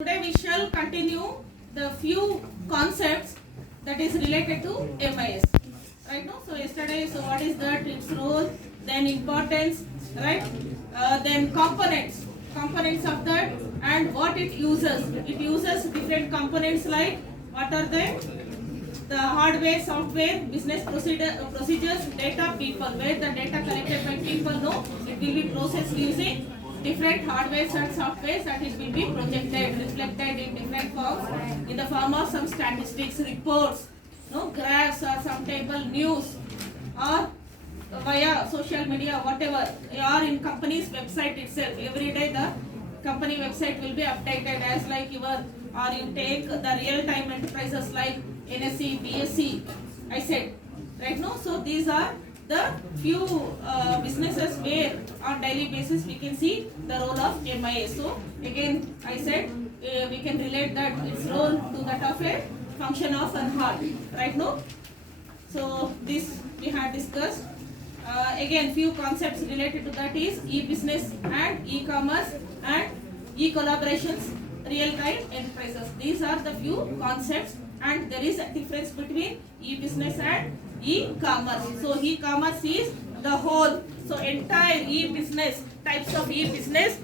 Today we shall continue the few concepts that is related to MIS. Right now, so yesterday, so what is that? Its role, then importance, right? Then components of that, and what it uses. It uses different components like what are they? The hardware, software, business procedures, data, people. Where the data collected by people know it will be processed using different hardware and software, and it will be projected, reflected in different forms in the form of some statistics, reports, graphs or some table, news, or via social media, whatever, or in company's website itself. Every day the company website will be updated as like your, or you take the real-time enterprises like NSE, BSE, I said, right now. So these are the few businesses where on daily basis we can see the role of MIS. So again I said we can relate that its role to that of a function of an heart, right now. So this we had discussed. Again few concepts related to that is e-business and e-commerce and e-collaborations, real-time enterprises. These are the few concepts, and there is a difference between e-business and e-commerce. So e-commerce is the whole, so entire e-business, types of e-business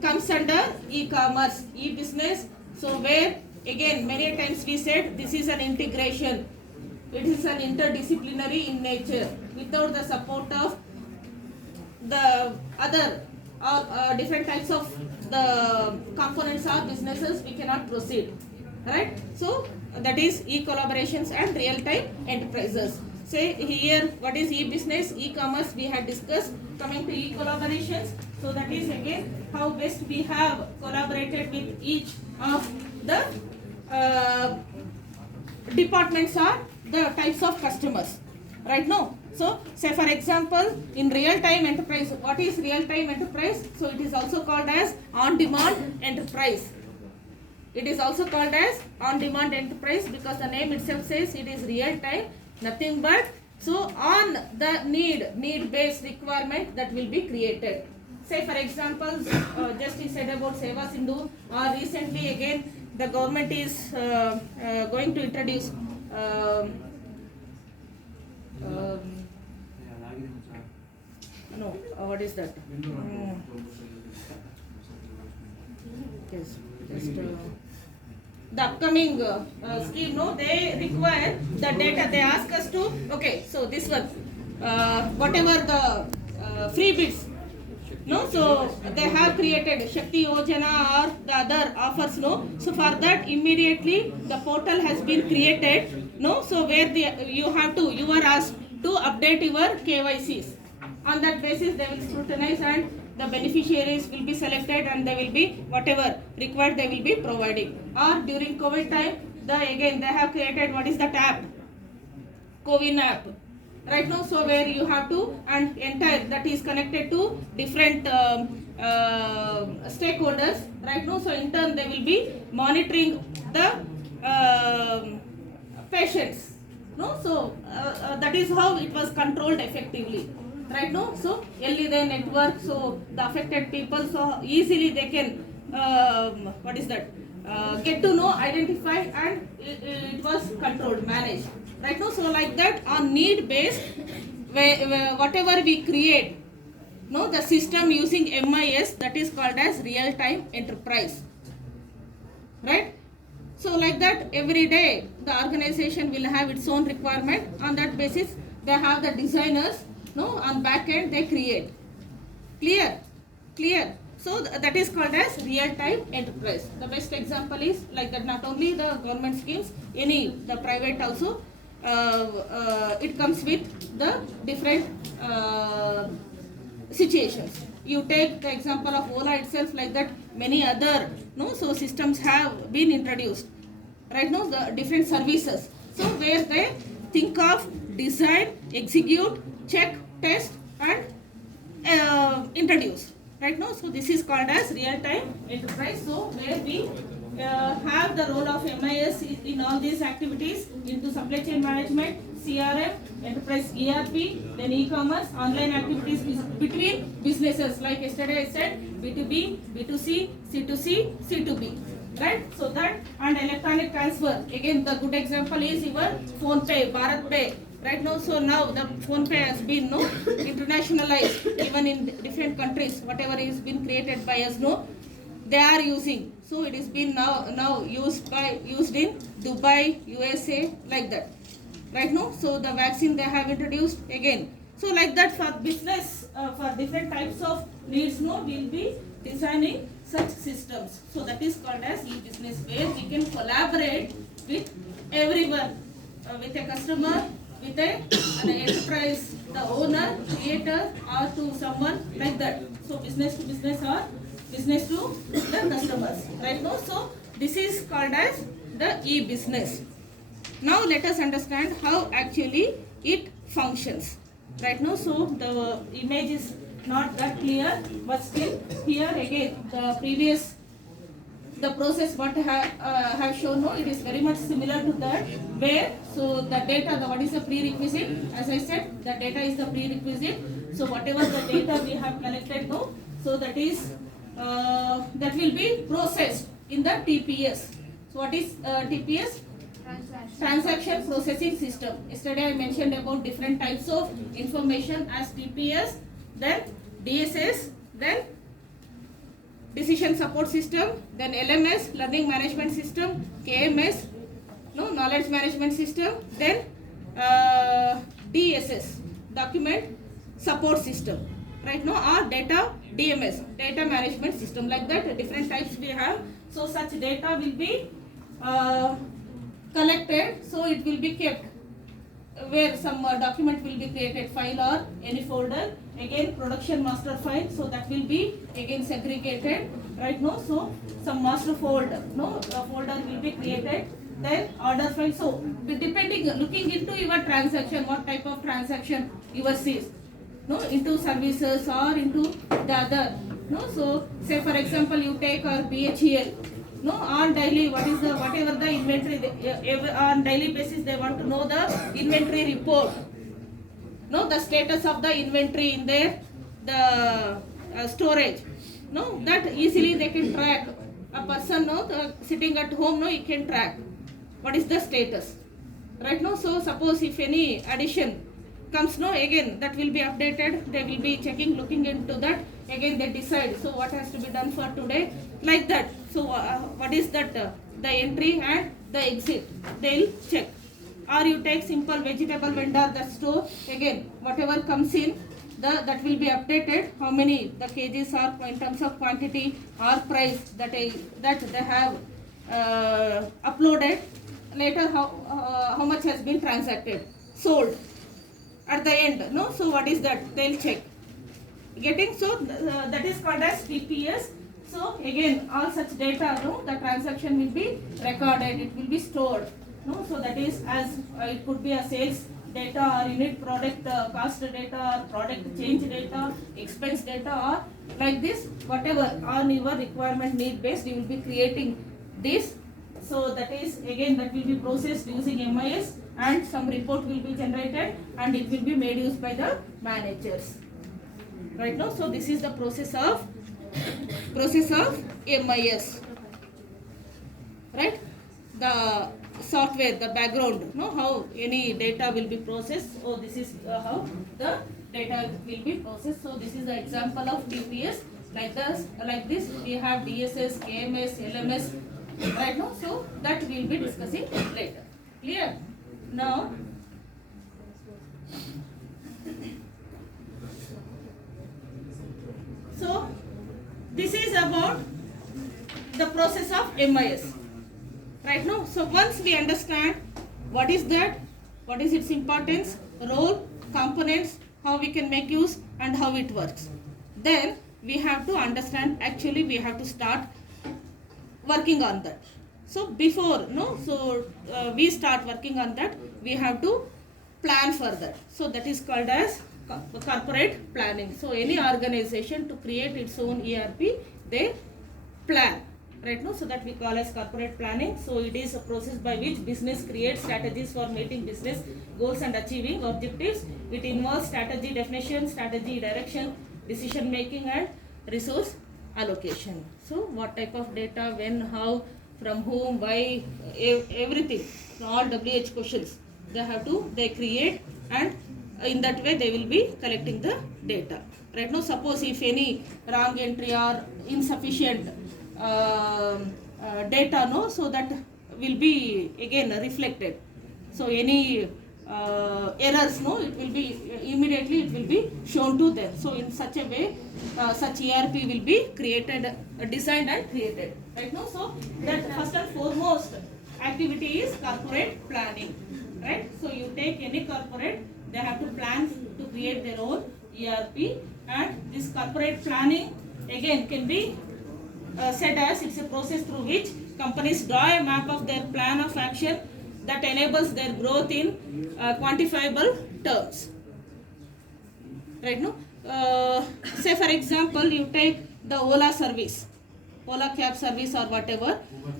comes under e-commerce. E-business, so where again many times we said this is an integration, it is an interdisciplinary in nature. Without the support of the other different types of the components or businesses, we cannot proceed, right? So that is e-collaborations and real-time enterprises. Say here what is e-business, e-commerce we had discussed. Coming to e-collaborations, so that is again how best we have collaborated with each of the departments or the types of customers, right now. So say for example in real-time enterprise, what is real-time enterprise? So it is also called as on-demand enterprise. It is also called as on-demand enterprise because the name itself says it is real-time, nothing but so on the need-based requirement that will be created. Say for example, just he said about Seva Sindhu, or recently again the government is going to introduce what is that? Yes, just the upcoming scheme, they require the data. They ask us to, okay, so this one, whatever the free bids, so they have created Shakti Yojana or the other offers, so for that immediately the portal has been created, so where you are asked to update your KYCs. On that basis they will scrutinize and the beneficiaries will be selected and they will be whatever required they will be providing. Or during COVID time, again they have created what is that app, CoWIN app, right now. So where you have to, and entire that is connected to different stakeholders, right now. So in turn they will be monitoring the patients, so that is how it was controlled effectively, right now. So early the network, so the affected people, so easily they can what is that get to know, identify, and it was controlled, managed, right now. So like that on need based, whatever we create, the system using MIS, that is called as real time enterprise, right? So like that every day the organization will have its own requirement. On that basis they have the designers, on back end they create. Clear. So that is called as real-time enterprise. The best example is like that, not only the government schemes, the private also, it comes with the different situations. You take the example of Ola itself, like that many other so systems have been introduced, right now, the different services. So where they think of, design, execute, check, test, and introduce, right now. So this is called as real-time enterprise. So where we have the role of MIS in all these activities into supply chain management, CRM, enterprise ERP, then e-commerce, online activities between businesses. Like yesterday I said, B2B, B2C, C2C, C2B. right? So that and electronic transfer. Again, the good example is your Phone Pay, Bharat Pay. Right now, so now the Phone Pay has been internationalized even in different countries. Whatever is been created by us, they are using. So it is been now used in Dubai, USA, like that. Right now, so the vaccine they have introduced again. So like that for business, for different types of needs, we'll be designing such systems. So that is called as e-business, where we can collaborate with everyone, with a customer, with an enterprise, the owner, creator, or to someone like that. So business to business or business to the customers. Right now, so this is called as the e-business. Now let us understand how actually it functions. Right now, so the image is not that clear, but still here again the process what have shown, it is very much similar to that, where so the data, what is the prerequisite? As I said, the data is the prerequisite. So whatever the data we have collected, so that is that will be processed in the TPS. So what is TPS? Transaction processing system. Yesterday I mentioned about different types of information as TPS, then DSS, then decision support system, then LMS, learning management system, KMS, knowledge management system, then DSS, document support system. Right now, or data DMS, data management system. Like that, different types we have. So such data will be collected, so it will be kept where some document will be created, file or any folder. Again, production master file, so that will be again segregated. Right now, so some master folder, folder will be created. Then order file. So depending, looking into your transaction, what type of transaction yours is, into services or into the other. So say for example you take our BHEL. On daily, whatever the inventory, on daily basis they want to know the inventory report. The status of the inventory in their storage. That easily they can track. A person, sitting at home, he can track what is the status. Right now, so suppose if any addition comes, again that will be updated. They will be checking, looking into that. Again they decide. So what has to be done for today, like that. So what is that? The entry and the exit, they'll check. Or you take simple vegetable vendor, the store. Again, whatever comes in, that will be updated. How many the kgs are in terms of quantity or price that they have uploaded. Later, how much has been transacted, sold. At the end, so what is that? They'll check. Getting, so that is called as TPS. So again, all such data, the transaction will be recorded. It will be stored. So that is as it could be a sales data or unit product cost data or product change data, expense data, or like this, whatever on your requirement need based, you will be creating this. So that is again that will be processed using MIS, and some report will be generated and it will be made use by the managers. Right now, so this is the process of MIS. Right? The software, the background, how any data will be processed. So this is how the data will be processed. So this is the example of TPS. Like this, we have DSS, KMS, LMS. Right now, so that we will be discussing later. Clear? Now, so this is about the process of MIS. Right now, so once we understand what is that, what is its importance, role, components, how we can make use and how it works, then we have to understand, actually we have to start working on that. So before, we start working on that, we have to plan for that. So that is called as corporate planning. So any organization to create its own ERP, they plan. Right now, so that we call as corporate planning. So it is a process by which business creates strategies for meeting business goals and achieving objectives. It involves strategy definition, strategy direction, decision making and resource allocation. So what type of data, when, how, from whom, why, everything, all WH questions they create, and in that way they will be collecting the data. Right now, suppose if any wrong entry or insufficient data, no, so that will be again reflected. So any errors, no, it will be immediately it will be shown to them. So in such a way, such ERP will be created, designed and created. Right now, so that first and foremost activity is corporate planning. Right. So you take any corporate, they have to plan to create their own ERP, and this corporate planning again can be said as it's a process through which companies draw a map of their plan of action that enables their growth in quantifiable terms. Right now, say for example, you take the Ola service, Ola cab service or whatever.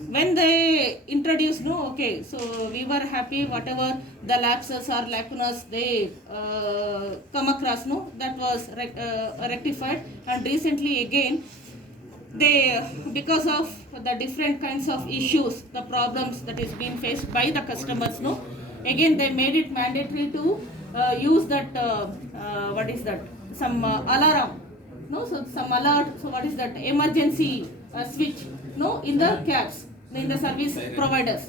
When they introduce, no, okay, so we were happy, whatever the lapses or lacunas they come across, no, that was rectified, and recently again they, because of the different kinds of issues, the problems that is being faced by the customers, no, again they made it mandatory to use that what is that, some alarm, no, so some alert, so what is that, emergency switch, no, in the cabs, in the service providers,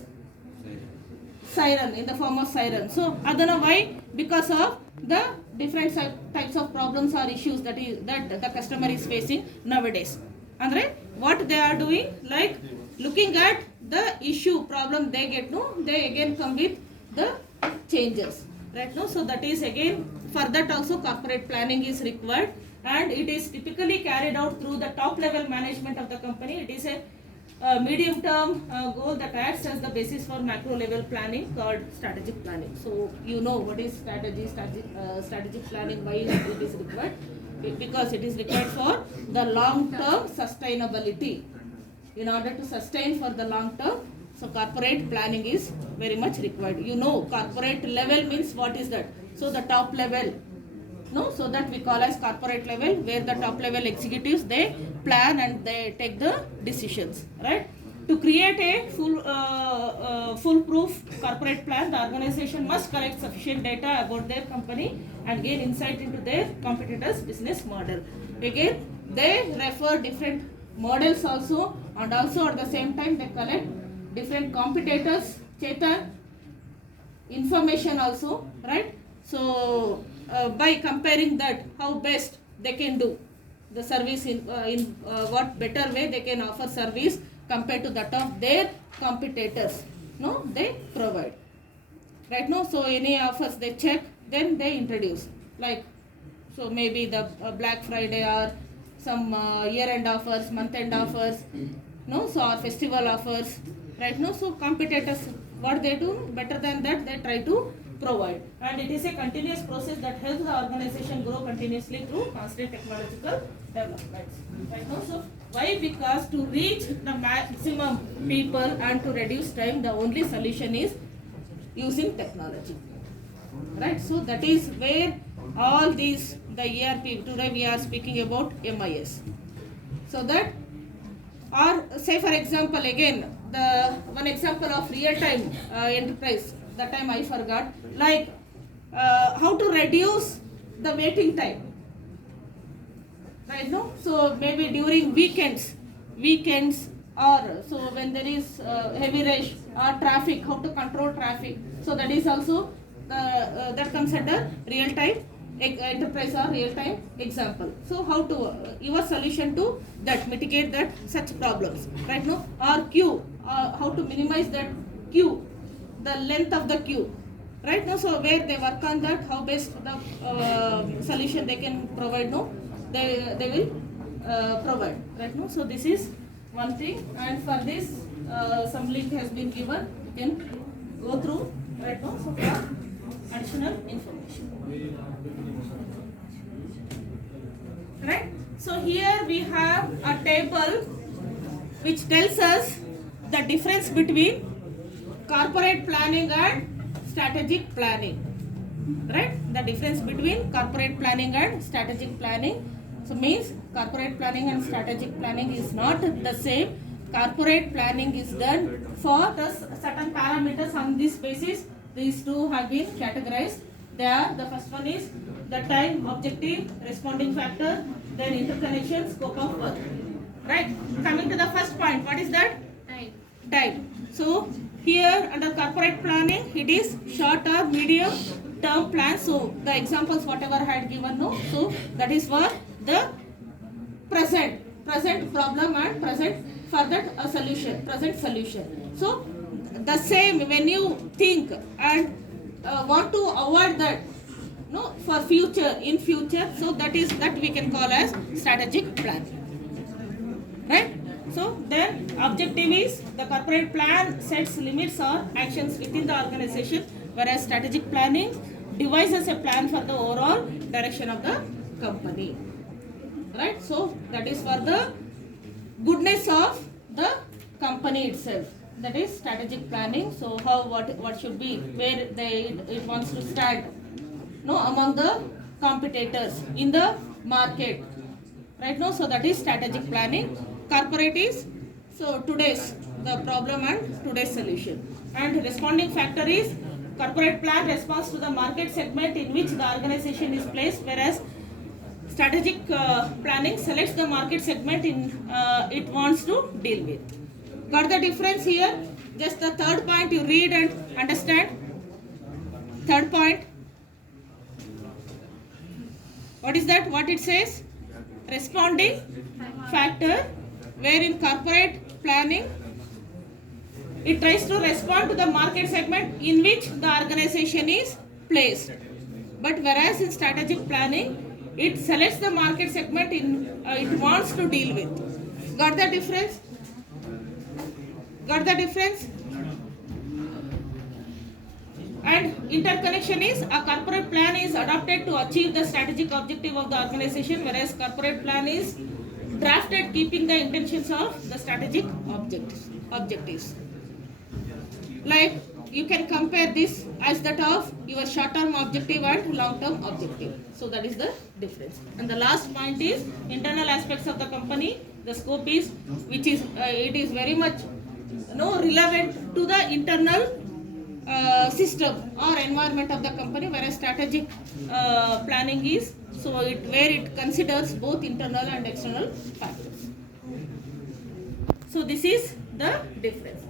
siren, in the form of siren. So I don't know why, because of the different types of problems or issues that the customer is facing nowadays. Andre, what they are doing, like looking at the issue problem they get, no, they again come with the changes. Right now, so that is again, for that also corporate planning is required, and it is typically carried out through the top level management of the company. It is a medium term goal that acts as the basis for macro level planning called strategic planning. So you know what is strategic planning, why it is required, because it is required for the long term sustainability. In order to sustain for the long term, so corporate planning is very much required. You know, corporate level means what is that? So the top level, no, so that we call as corporate level, where the top level executives, they plan and they take the decisions, right? To create a foolproof corporate plan, the organization must collect sufficient data about their company and gain insight into their competitors' business model. Again, they refer different models also, and also at the same time they collect different competitors' Chetan information also, right? So by comparing that, how best they can do the service in what better way they can offer service compared to that of their competitors, no, they provide. Right now, so any offers they check, then they introduce, like, so maybe the Black Friday or some year-end offers, month-end offers, no, so or festival offers. Right now, so competitors, what they do better than that, they try to provide, and it is a continuous process that helps the organization grow continuously through constant technological developments. Right now, so why? Because to reach the maximum people and to reduce time, the only solution is using technology. Right, so that is where all these, the ERP, today we are speaking about MIS. So that, or say for example again, the one example of real-time enterprise, that time I forgot, like how to reduce the waiting time. Right, no? So maybe during weekends or so when there is heavy rush or traffic, how to control traffic. So that is also that comes under real-time enterprise or real-time example. So how to your solution to that, mitigate that such problems, right? No, or queue, how to minimize that queue, the length of the queue, right? No, so where they work on that, how best the solution they can provide, no, they will provide, right? No, so this is one thing, and for this some link has been given, you can go through, right? No, so for additional information. Right? So here we have a table which tells us the difference between corporate planning and strategic planning. Right? The difference between corporate planning and strategic planning. So means corporate planning and strategic planning is not the same. corporate planning is done for the certain parameters. On this basis, these two have been categorized. The first one is the time, objective, responding factor, then interconnection, scope of work. Right? Coming to the first point, what is that? Time. So here under corporate planning, it is short or medium term plan. So the examples whatever I had given, no. So that is for the present problem and present further present solution. So the same when you think and want to avoid that, no, for future, in future, so that we can call as strategic plan, right? So then objective is the corporate plan sets limits or actions within the organization, whereas strategic planning devises a plan for the overall direction of the company, right? So that is for the goodness of the company itself. That is strategic planning. So how what should be, where it wants to stand, no, among the competitors in the market, right? No, so that is strategic planning. Corporate is so today's the problem and today's solution. And responding factor is corporate plan responds to the market segment in which the organization is placed, whereas strategic planning selects the market segment in it wants to deal with. Got the difference here? Just the third point you read and understand. Third point. What is that? What it says? Responding factor, where in corporate planning it tries to respond to the market segment in which the organization is placed. But whereas in strategic planning, it selects the market segment in it wants to deal with. Got the difference? Got the difference? And interconnection is a corporate plan is adopted to achieve the strategic objective of the organization, whereas corporate plan is drafted keeping the intentions of the strategic objectives. Like you can compare this as that of your short-term objective and long-term objective. So that is the difference. And the last point is internal aspects of the company. The scope is which is it is very much relevant to the internal system or environment of the company, whereas strategic planning is where it considers both internal and external factors. So this is the difference.